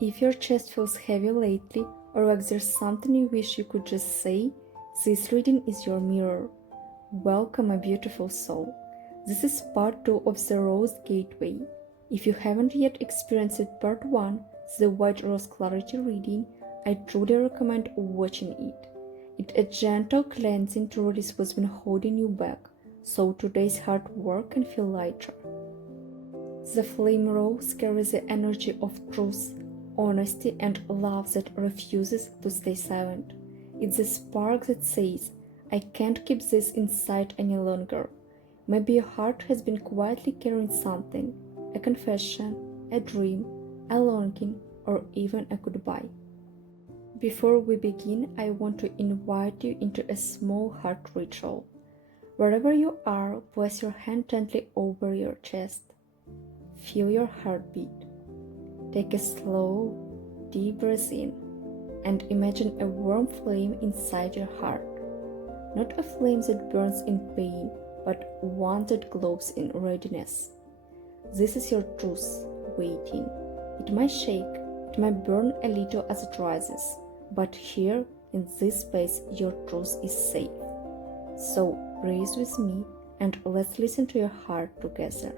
If your chest feels heavy lately, or like there's something you wish you could just say, this reading is your mirror. Welcome, a beautiful soul. This is part 2 of the Rose Gateway. If you haven't yet experienced part 1, the White Rose Clarity reading, I truly recommend watching it. It's a gentle cleansing to release what's been holding you back, so today's hard work can feel lighter. The flame rose carries the energy of truth, honesty, and love that refuses to stay silent. It's a spark that says, I can't keep this inside any longer. Maybe your heart has been quietly carrying something, a confession, a dream, a longing, or even a goodbye. Before we begin, I want to invite you into a small heart ritual. Wherever you are, place your hand gently over your chest. Feel your heartbeat. Take a slow, deep breath in and imagine a warm flame inside your heart. Not a flame that burns in pain, but one that glows in readiness. This is your truth waiting. It might shake, it might burn a little as it rises, but here in this space your truth is safe. So breathe with me and let's listen to your heart together.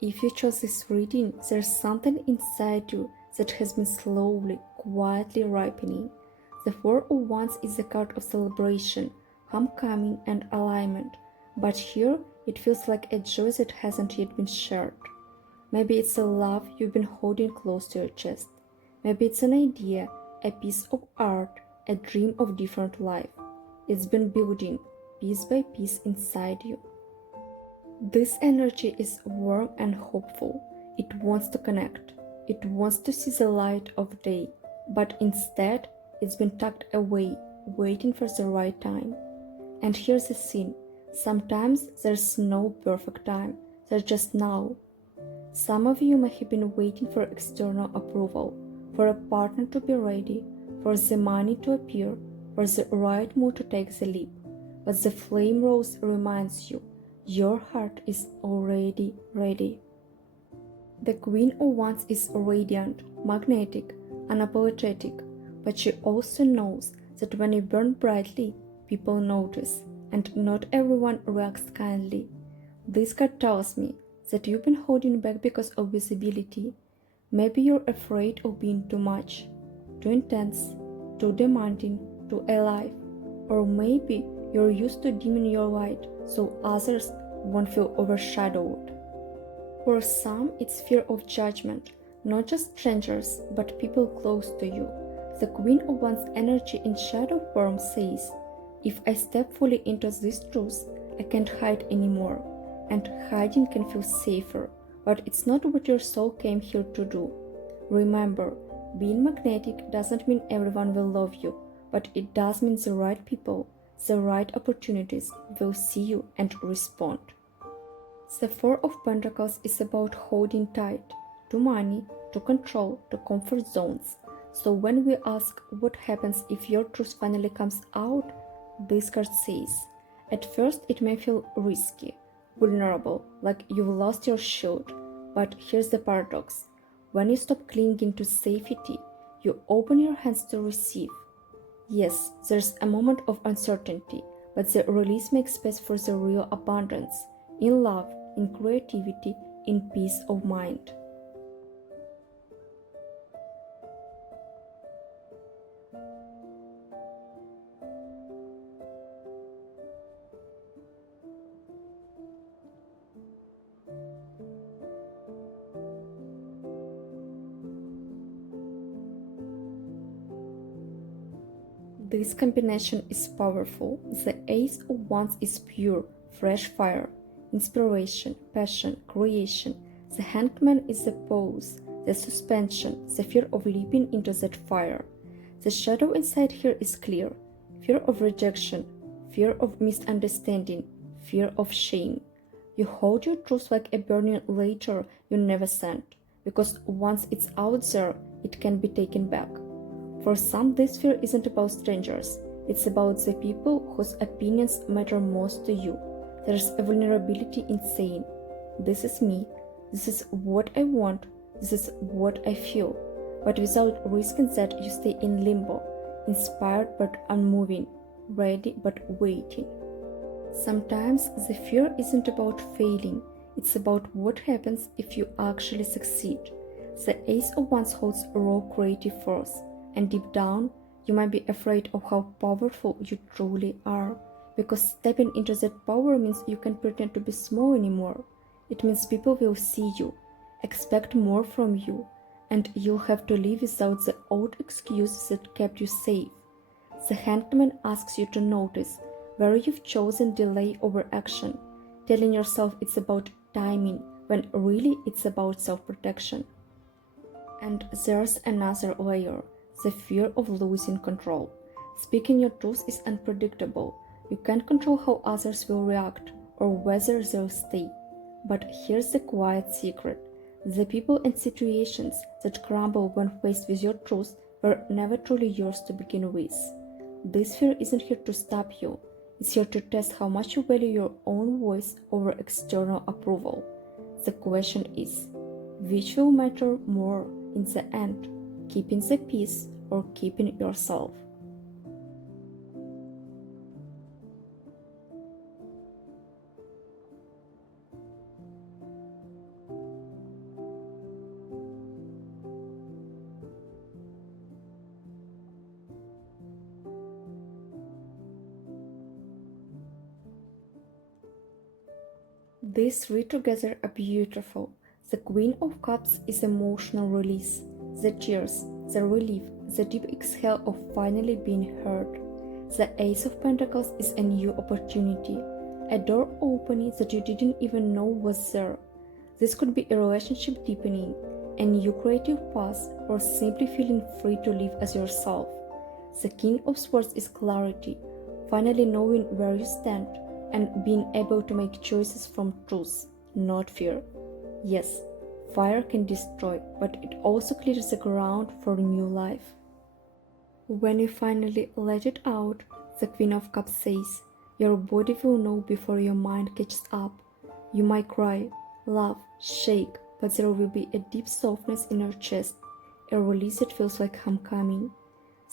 If you chose this reading, there's something inside you that has been slowly, quietly ripening. The Four of Wands is the card of celebration, homecoming, and alignment, but here it feels like a joy that hasn't yet been shared. Maybe it's a love you've been holding close to your chest. Maybe it's an idea, a piece of art, a dream of different life. It's been building, piece by piece, inside you. This energy is warm and hopeful. It wants to connect. It wants to see the light of day. But instead, it's been tucked away, waiting for the right time. And here's the thing. Sometimes there's no perfect time. There's just now. Some of you may have been waiting for external approval, for a partner to be ready, for the money to appear, for the right mood to take the leap. But the flame rose reminds you, your heart is already ready. The Queen of Wands is radiant, magnetic, unapologetic, but she also knows that when you burn brightly, people notice, and not everyone reacts kindly. This card tells me that you've been holding back because of visibility. Maybe you're afraid of being too much, too intense, too demanding, too alive, or maybe you're used to dimming your light so others won't feel overshadowed. For some, it's fear of judgment, not just strangers, but people close to you. The Queen of Wands energy in shadow form says, if I step fully into this truth, I can't hide anymore, and hiding can feel safer, but it's not what your soul came here to do. Remember, being magnetic doesn't mean everyone will love you, but it does mean the right people, the right opportunities will see you and respond. The Four of Pentacles is about holding tight to money, to control, to comfort zones. So when we ask what happens if your truth finally comes out, this card says, at first it may feel risky, vulnerable, like you've lost your shield. But here's the paradox. When you stop clinging to safety, you open your hands to receive. Yes, there's a moment of uncertainty, but the release makes space for the real abundance, in love, in creativity, in peace of mind. This combination is powerful. The Ace of Wands is pure, fresh fire, inspiration, passion, creation. The Hangman is the pause, the suspension, the fear of leaping into that fire. The shadow inside here is clear. Fear of rejection, fear of misunderstanding, fear of shame. You hold your truth like a burning letter you never sent, because once it's out there, it can be taken back. For some, this fear isn't about strangers, It's about the people whose opinions matter most to you. There's a vulnerability in saying, "This is me, this is what I want, this is what I feel," but without risking that you stay in limbo, inspired but unmoving, ready but waiting. Sometimes the fear isn't about failing, it's about what happens if you actually succeed. The Ace of Wands holds raw creative force, and deep down, you might be afraid of how powerful you truly are, because stepping into that power means you can't pretend to be small anymore. It means people will see you, expect more from you, and you'll have to live without the old excuses that kept you safe. The Hangman asks you to notice where you've chosen delay over action, telling yourself it's about timing when really it's about self-protection. And there's another layer, the fear of losing control. Speaking your truth is unpredictable. You can't control how others will react or whether they'll stay. But here's the quiet secret. The people and situations that crumble when faced with your truth were never truly yours to begin with. This fear isn't here to stop you. It's here to test how much you value your own voice over external approval. The question is, which will matter more in the end, keeping the peace or keeping yourself? These three together are beautiful. The Queen of Cups is emotional release, the tears, the relief, the deep exhale of finally being heard. The Ace of Pentacles is a new opportunity, a door opening that you didn't even know was there. This could be a relationship deepening, a new creative path, or simply feeling free to live as yourself. The King of Swords is clarity, finally knowing where you stand and being able to make choices from truth, not fear. Yes, fire can destroy, but it also clears the ground for a new life. When you finally let it out, the Queen of Cups says, your body will know before your mind catches up. You might cry, laugh, shake, but there will be a deep softness in your chest, a release that feels like homecoming.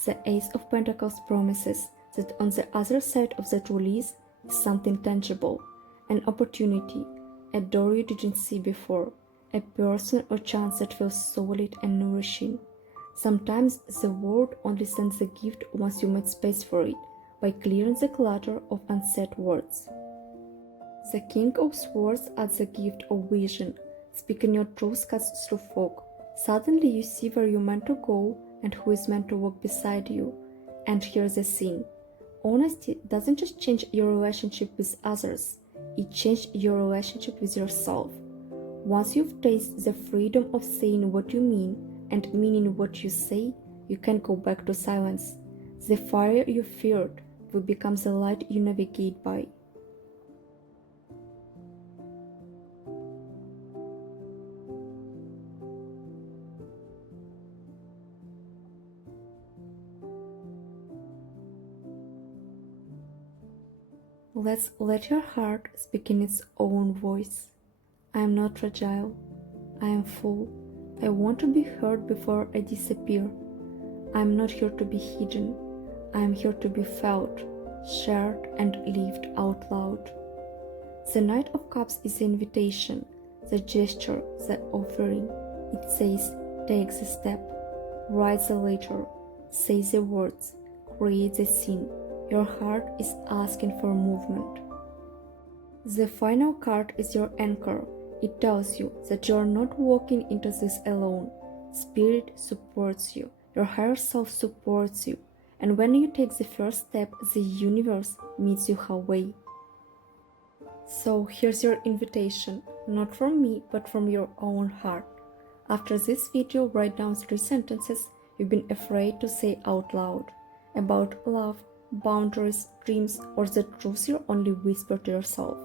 The Ace of Pentacles promises that on the other side of that release is something tangible, an opportunity, a door you didn't see before, a person or chance that feels solid and nourishing. Sometimes the world only sends the gift once you make space for it, by clearing the clutter of unsaid words. The King of Swords adds the gift of vision. Speaking your truth cuts through fog. Suddenly you see where you're meant to go and who is meant to walk beside you. And here's the thing. Honesty doesn't just change your relationship with others, it changes your relationship with yourself. Once you've tasted the freedom of saying what you mean and meaning what you say, you can't go back to silence. The fire you feared will become the light you navigate by. Let's let your heart speak in its own voice. I am not fragile. I am full. I want to be heard before I disappear. I am not here to be hidden. I am here to be felt, shared, and lived out loud. The Knight of Cups is the invitation, the gesture, the offering. It says, take the step, write the letter, say the words, create the scene. Your heart is asking for movement. The final card is your anchor. It tells you that you are not walking into this alone. Spirit supports you. Your higher self supports you. And when you take the first step, the universe meets you halfway. So here's your invitation, not from me, but from your own heart. After this video, write down 3 sentences you've been afraid to say out loud about love, boundaries, dreams, or the truth you only whisper to yourself.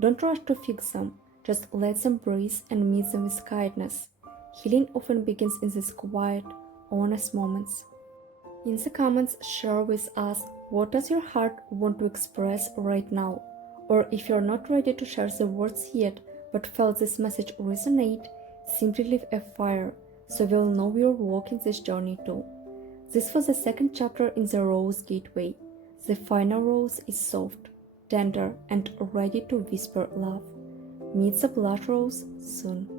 Don't rush to fix them, just let them breathe and meet them with kindness. Healing often begins in these quiet, honest moments. In the comments, share with us what does your heart want to express right now, or if you're not ready to share the words yet but felt this message resonate, simply leave a fire so we'll know you're walking this journey too. This was the second chapter in the Rose Gateway. The final rose is soft, tender, and ready to whisper love. Meet the blood rose soon.